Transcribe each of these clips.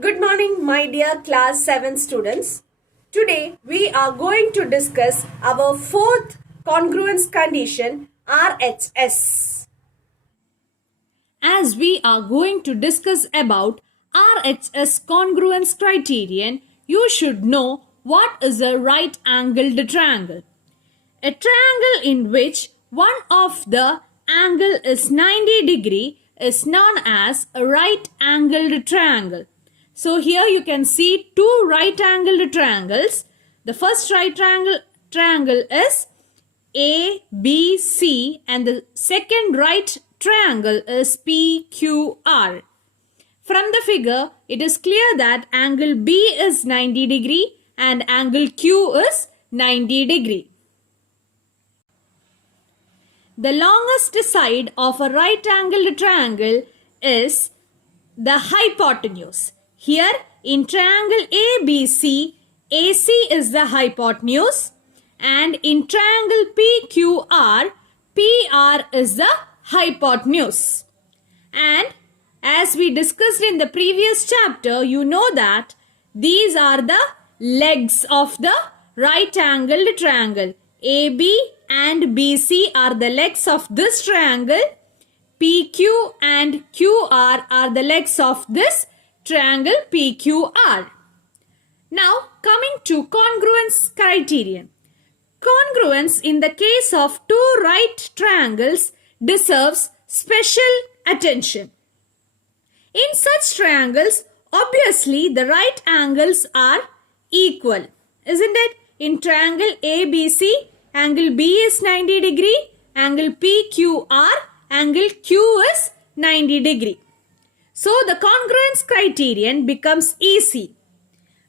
Good morning, my dear class 7 students. Today we are going to discuss our fourth congruence condition RHS. As we are going to discuss about RHS congruence criterion, you should know what is a right angled triangle. A triangle in which one of the angle is 90 degree is known as a right angled triangle. So here you can see two right angled triangles. The first right triangle is ABC and the second right triangle is PQR. From the figure, it is clear that angle B is 90 degree and angle Q is 90 degree. The longest side of a right angled triangle is the hypotenuse. Here in triangle ABC, AC is the hypotenuse and in triangle PQR, PR is the hypotenuse. And as we discussed in the previous chapter, you know that these are the legs of the right angled triangle. AB and BC are the legs of this triangle. PQ and QR are the legs of this triangle PQR. Now coming to congruence criterion. Congruence in the case of two right triangles deserves special attention. In such triangles, obviously the right angles are equal, isn't it? In triangle ABC, angle B is 90 degree, angle PQR, angle Q is 90 degree. So the congruence criterion becomes easy.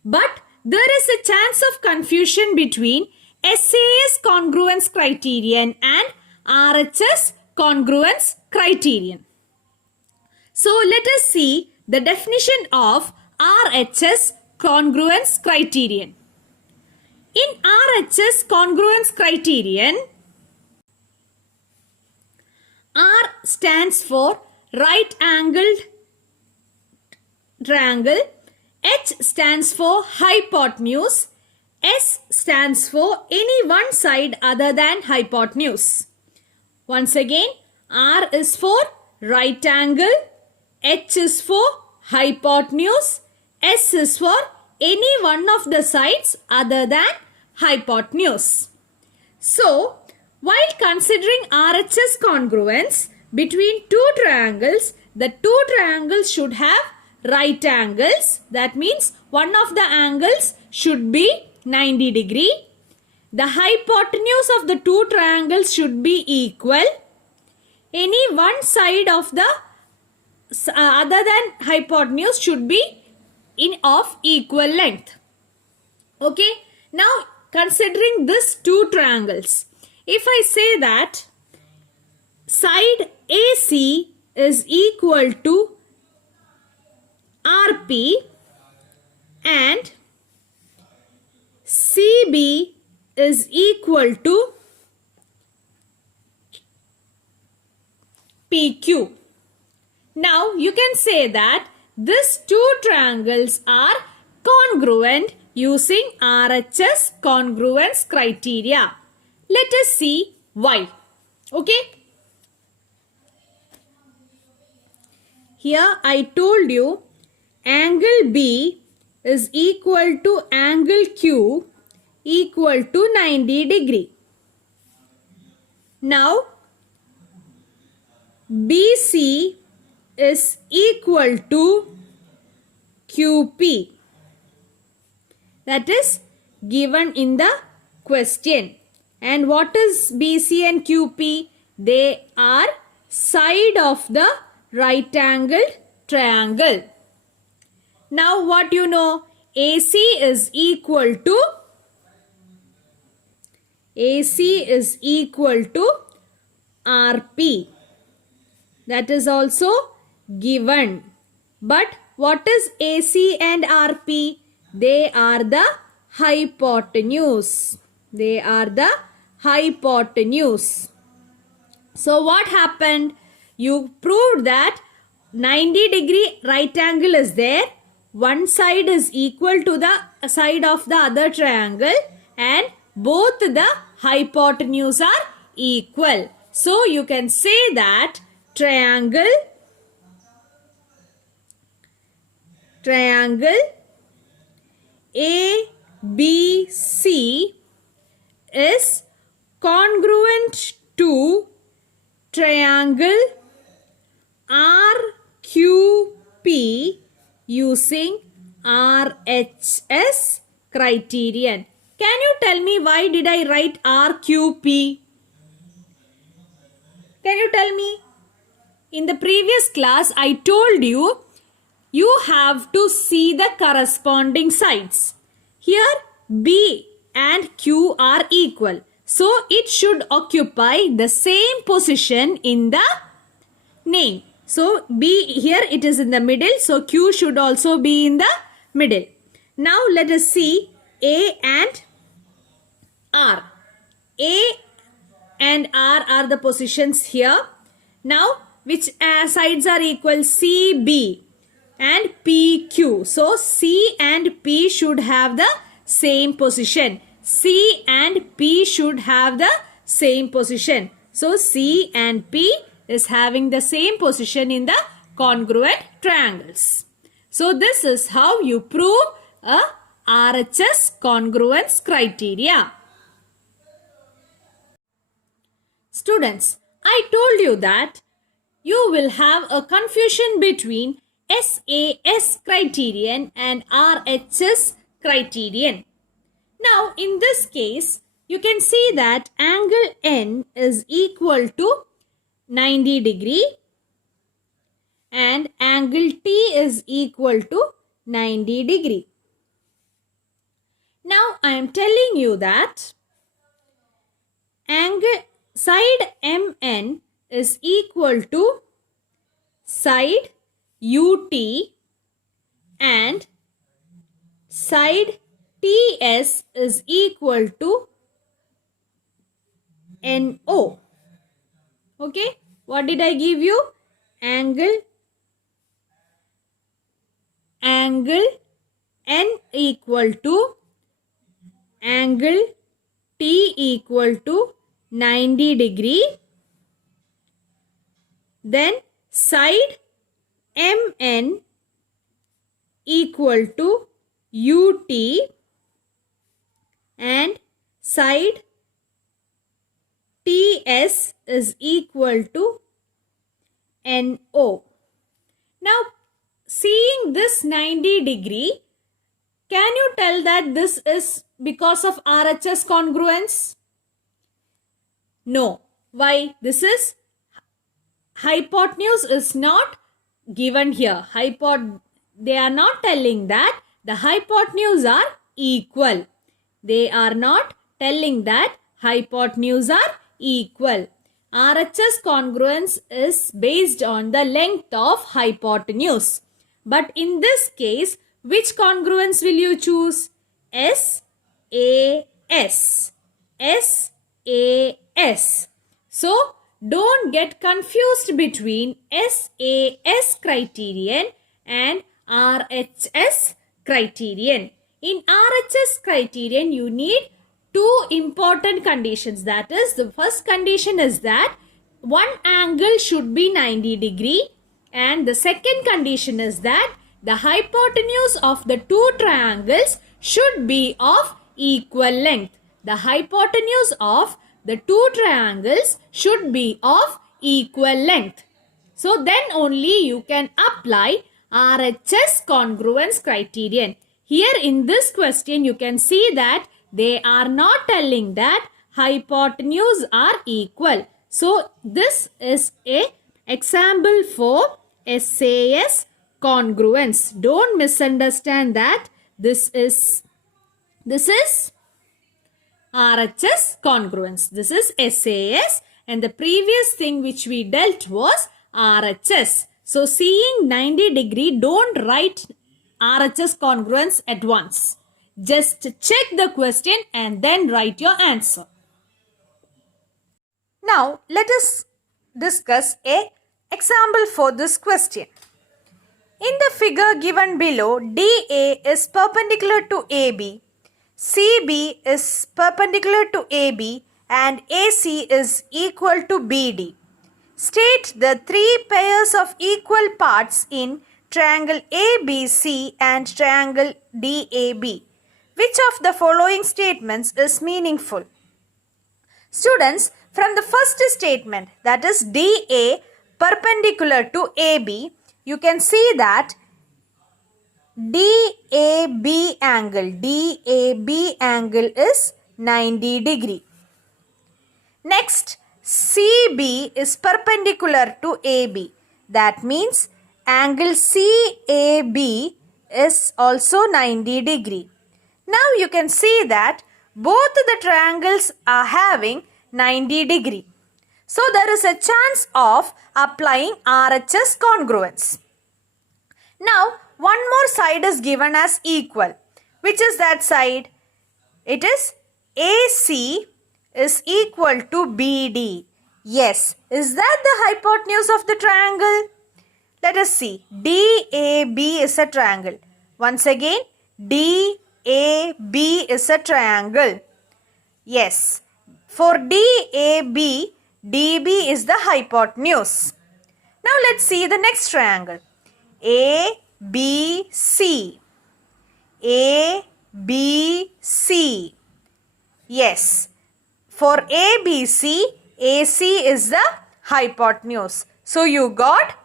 But there is a chance of confusion between SAS congruence criterion and RHS congruence criterion. So let us see the definition of RHS congruence criterion. In RHS congruence criterion, R stands for right angled triangle, H stands for hypotenuse, S stands for any one side other than hypotenuse. Once again, R is for right angle, H is for hypotenuse, S is for any one of the sides other than hypotenuse. So, while considering RHS congruence between two triangles, the two triangles should have right angles. That means one of the angles should be 90 degree. The hypotenuse of the two triangles should be equal. Any one side of the other than hypotenuse should be of equal length. Okay. Now considering these two triangles, if I say that side AC is equal to RP and CB is equal to PQ. Now you can say that these two triangles are congruent using RHS congruence criteria. Let us see why. Okay. Here I told you angle B is equal to angle Q equal to 90 degree. Now BC is equal to QP. That is given in the question. And what is BC and QP? They are side of the right angled triangle. Now what you know? AC is equal to RP. That is also given. But what is AC and RP? They are the hypotenuse. They are the hypotenuse. So what happened? You proved that 90 degree right angle is there. one side is equal to the side of the other triangle and both the hypotenuse are equal. So you can say that triangle ABC is congruent to triangle RQP using RHS criterion. Can you tell me why did I write RQP? Can you tell me? In the previous class, I told you, you have to see the corresponding sides. Here, B and Q are equal. So, it should occupy the same position in the name. So, B here it is in the middle. So, Q should also be in the middle. Now, let us see A and R. A and R are the positions here. Now, which sides are equal? CB and PQ. So, C and P should have the same position. C and P should have the same position. So, C and P is having the same position in the congruent triangles. So, this is how you prove a RHS congruence criteria. Students, I told you that you will have a confusion between SAS criterion and RHS criterion. Now, in this case, you can see that angle N is equal to 90 degree and angle T is equal to 90 degree. Now, I am telling you that angle side MN is equal to side UT and side TS is equal to NO. Okay, what did I give you? Angle N equal to angle T equal to 90 degree. Then side MN equal to UT and side TS is equal to NO. Now, seeing this 90 degree, can you tell that this is because of RHS congruence? No. Why? This is hypotenuse is not given here. They are not telling that the hypotenuse are equal. They are not telling that hypotenuse are equal. RHS congruence is based on the length of hypotenuse. But in this case, which congruence will you choose? SAS. SAS. So, don't get confused between SAS criterion and RHS criterion. In RHS criterion, you need two important conditions. That is, the first condition is that one angle should be 90 degree and the second condition is that the hypotenuse of the two triangles should be of equal length. The hypotenuse of the two triangles should be of equal length. So, then only you can apply RHS congruence criterion. Here in this question, you can see that they are not telling that hypotenuse are equal. So, this is a example for SAS congruence. Don't misunderstand that this is RHS congruence. This is SAS and the previous thing which we dealt was RHS. So, seeing 90 degree, don't write RHS congruence at once. Just check the question and then write your answer. Now, let us discuss a example for this question. In the figure given below, DA is perpendicular to AB, CB is perpendicular to AB and AC is equal to BD. State the three pairs of equal parts in triangle ABC and triangle DAB. Which of the following statements is meaningful? Students, from the first statement, that is DA perpendicular to AB, you can see that DAB angle is 90 degree. Next, CB is perpendicular to AB. That means angle CAB is also 90 degree. Now you can see that both the triangles are having 90 degree. So there is a chance of applying RHS congruence. Now one more side is given as equal. Which is that side? It is AC is equal to BD. Yes, is that the hypotenuse of the triangle? Let us see. DAB is a triangle. Once again, DAB is a triangle. Yes, for DAB, DB is the hypotenuse. Now let's see the next triangle. ABC. ABC. Yes, for ABC, AC is the hypotenuse. So you got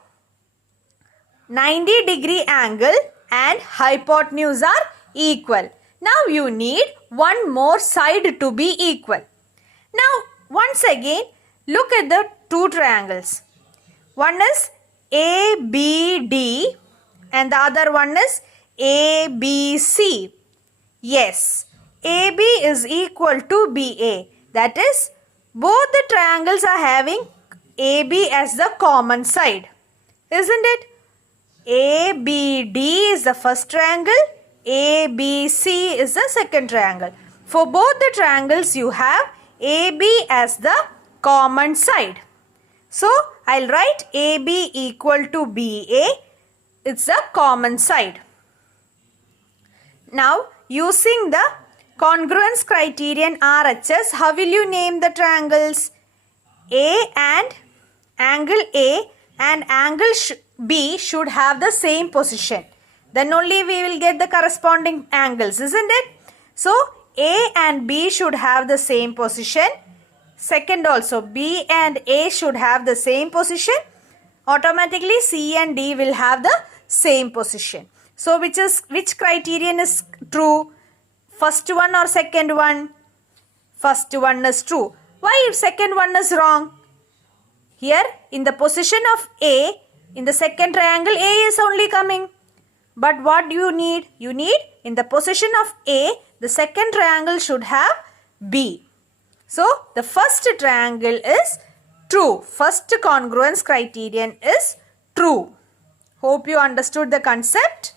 90 degree angle and hypotenuse are equal. Now you need one more side to be equal. Now once again look at the two triangles. One is ABD and the other one is ABC. Yes, AB is equal to BA. That is, both the triangles are having AB as the common side. Isn't it? ABD is the first triangle, ABC is the second triangle. For both the triangles you have AB as the common side. So I'll write AB equal to BA. It's the common side. Now using the congruence criterion RHS, how will you name the triangles? A and angle A and angle B should have the same position. Then only we will get the corresponding angles, isn't it? So A and B should have the same position. Second also, B and A should have the same position. Automatically C and D will have the same position. So which criterion is true? First one or second one? First one is true. Why if second one is wrong? Here in the position of A, in the second triangle, A is only coming. But what do you need? You need in the position of A, the second triangle should have B. So the first triangle is true. First congruence criterion is true. Hope you understood the concept.